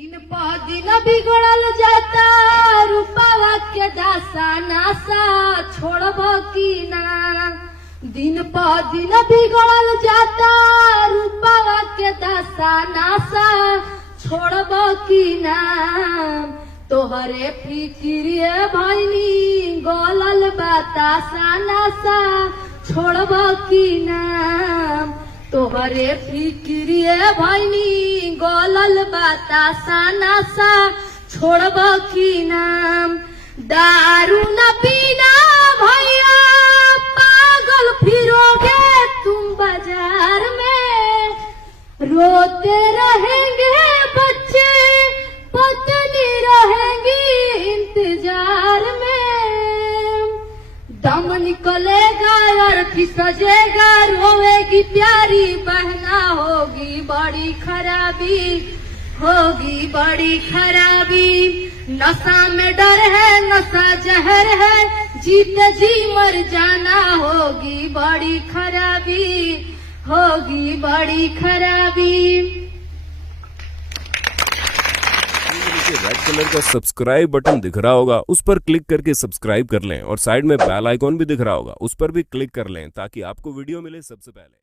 दिन प दिन बिगड़ल जाता रूपावा के दासा नासा छोड़ब की ना। दिन प दिन बिगड़ल जाता रूपावा के दासा नासा छोड़ब की ना। तोहरे फिक्रिए भइनी गलल बतासा नासा छोड़ब की ना। तोहरे फिक्रिए भइनी गलल बतासा नासा छोड़ब की ना। दारू न पीना भैया पागल फिरोगे तुम बाजार में। रोते रहेंगे बच्चे पत्नी रहेंगी इंतजार में। दम निकलेगा और सजेगा रोएगी प्यारी बहना होगी बड़ी खराबी होगी बड़ी खराबी। नशा में डर है नशा जहर है जीते जी मर जाना होगी बड़ी खराबी होगी बड़ी खराबी। रेड कलर का सब्सक्राइब बटन दिख रहा होगा, उस पर क्लिक करके सब्सक्राइब कर लें और साइड में बेल आइकॉन भी दिख रहा होगा, उस पर भी क्लिक कर लें ताकि आपको वीडियो मिले सबसे पहले।